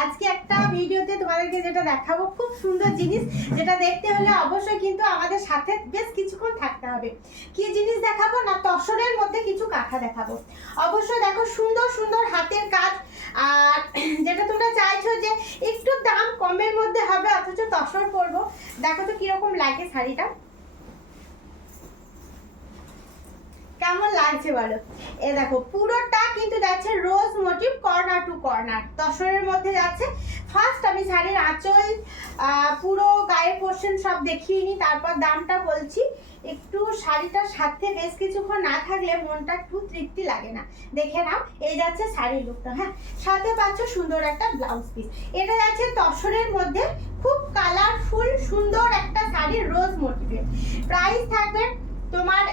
আজকে একটা ভিডিওতে তোমাদেরকে যেটা দেখাবো খুব সুন্দর জিনিস, যেটা দেখতে হলে অবশ্যই কিন্তু আমাদের সাথে বেশ কিছুক্ষণ থাকতে হবে। কি জিনিস দেখাবো না, তসরের মধ্যে কিছু কাঁথা দেখাবো। অবশ্যই দেখো সুন্দর সুন্দর হাতের কাজ, আর যেটা তোমরা চাইছো যে একটু দাম কমের মধ্যে হবে অথচ তসর পরবো। দেখো তো কিরকম লাগে শাড়িটা, কেমন লাগছে বলো। এ দেখো পুরোটা কিন্তু যাচ্ছে রোজ মোটিভ, কর্নার টু কর্নার তসরের মধ্যে যাচ্ছে। ফার্স্ট আমি শাড়ির আঁচল পুরো গায়ের পোর্শন সব দেখিয়ে নিই, তারপর দামটা বলছি। একটু শাড়িটার সাথে বেশ কিছুক্ষণ না থাকলে মনটা একটু তৃপ্তি লাগে না। দেখে নাও, এই যাচ্ছে শাড়ির লুকটা। হ্যাঁ, সাথে পাচ্ছ সুন্দর একটা ব্লাউজ পিস। এটা যাচ্ছে তসরের মধ্যে, খুব কালারফুল সুন্দর একটা শাড়ি রোজ মোটিভের। প্রাইস থাকবে তোমার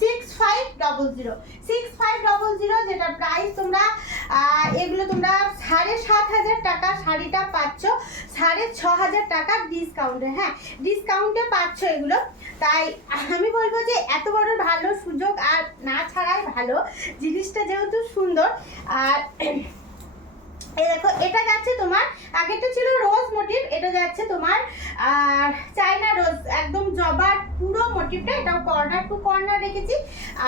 6500 যেটা প্রাইস তোমরা এগুলো তোমরা 7500 টাকা শাড়িটা পাচ্ছ 6500 টাকা ডিসকাউন্টে। হ্যাঁ, ডিসকাউন্টে পাচ্ছ এগুলো। তাই আমি বলবো যে এত বড় ভালো সুযোগ আর না ছাড়াই ভালো, জিনিসটা যেহেতু সুন্দর। আর এই দেখো, এটা যাচ্ছে তোমার, আগেরটা ছিল রোজ মোটিভ, এটা যাচ্ছে তোমার চায়না রোজ, একদম জবার পুরো মোটিভটা। এটাও কর্নার টু কর্নার রেখেছি,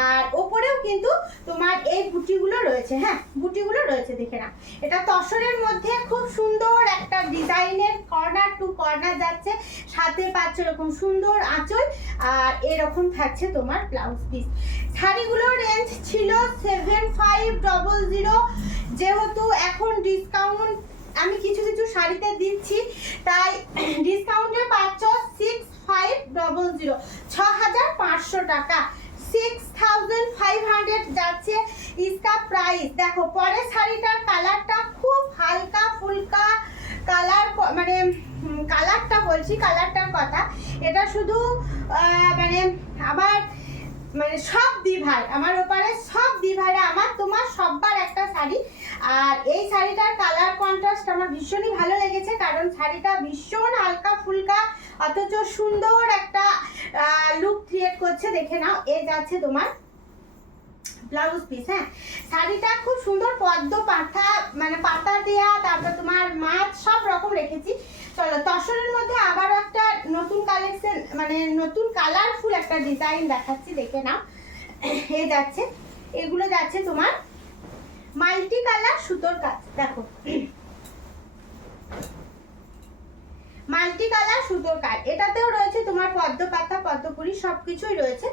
আর ওপরেও কিন্তু তোমার এই বুটিগুলো রয়েছে। হ্যাঁ, বুটিগুলো রয়েছে, দেখে না। এটা তসরের মধ্যে খুব সুন্দর একটা ডিজাইনের কর্নার টু কর্নার যাচ্ছে, সাথে পাচ্ছে এরকম সুন্দর আঁচল, আর এরকম থাকছে তোমার ব্লাউজ পিস। শাড়িগুলোর রেঞ্জ ছিল 7500, যেহেতু এখন ডিসকাউন্ট আমি কিছু কিছু শাড়িতে দিচ্ছি, তাই ডিসকাউন্টে পাচ্ছ 6500, 6500 টাকা, 6500 যাচ্ছে इसका প্রাইস। দেখো পরের শাড়িটার কালারটা খুব হালকা ফুলকা কালার, মানে কালারটা বলছি, কালারটার কথা। এটা শুধু মানে আমার মানে সব দিভাই, আমার ওপারে সব দিভাইরা আমার তোমার সববার একটা শাড়ি। আর এই শাড়িটার কালার কন্ট্রাস্ট আমার ভীষণই ভালো লেগেছে, কারণ শাড়িটা ভীষণ হালকা ফুলকা অথচ সুন্দর একটা লুক ক্রিয়েট করছে। দেখে নাও, এই যাচ্ছে তোমার ব্লাউজ পিস। হ্যাঁ, শাড়িটা খুব সুন্দর পদ্ম পাতা, মানে পাতা দেয়া, তারপর তোমার মাছ সব রকম রেখেছি। চলো, তসরের মধ্যে আবার একটা নতুন কালেকশন, মানে নতুন কালারফুল একটা ডিজাইন দেখাচ্ছি, দেখে নাও। এ যাচ্ছে, এগুলো যাচ্ছে তোমার মাল্টি কালার সুতোর কাজ। দেখো, মাল্টি কালার সুতোর কাজ, এটাতেও রয়েছে তোমার পদ্ম পাতা, পদ্মপুরি সবকিছুই রয়েছে,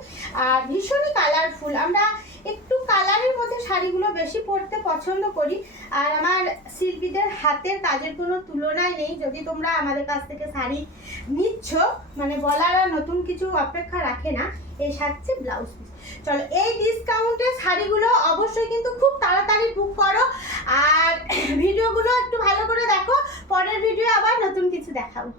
আর ভীষণই কালারফুল। আমরা একটু কালারের মধ্যে শাড়িগুলো বেশি পরতে পছন্দ করি, আর আমার শিল্পীদের হাতের কাজের কোনো তুলনায় নেই। যদি তোমরা আমাদের কাছ থেকে শাড়ি নিচ্ছ, মানে বলার আর নতুন কিছু অপেক্ষা রাখে না। এই সাথে ব্লাউজ পিস। চলো, এই ডিসকাউন্টের শাড়িগুলো অবশ্যই কিন্তু খুব তাড়াতাড়ি বুক করো, আর ভিডিওগুলো একটু ভালো করে দেখো। পরের ভিডিও আবার নতুন কিছু দেখাবো।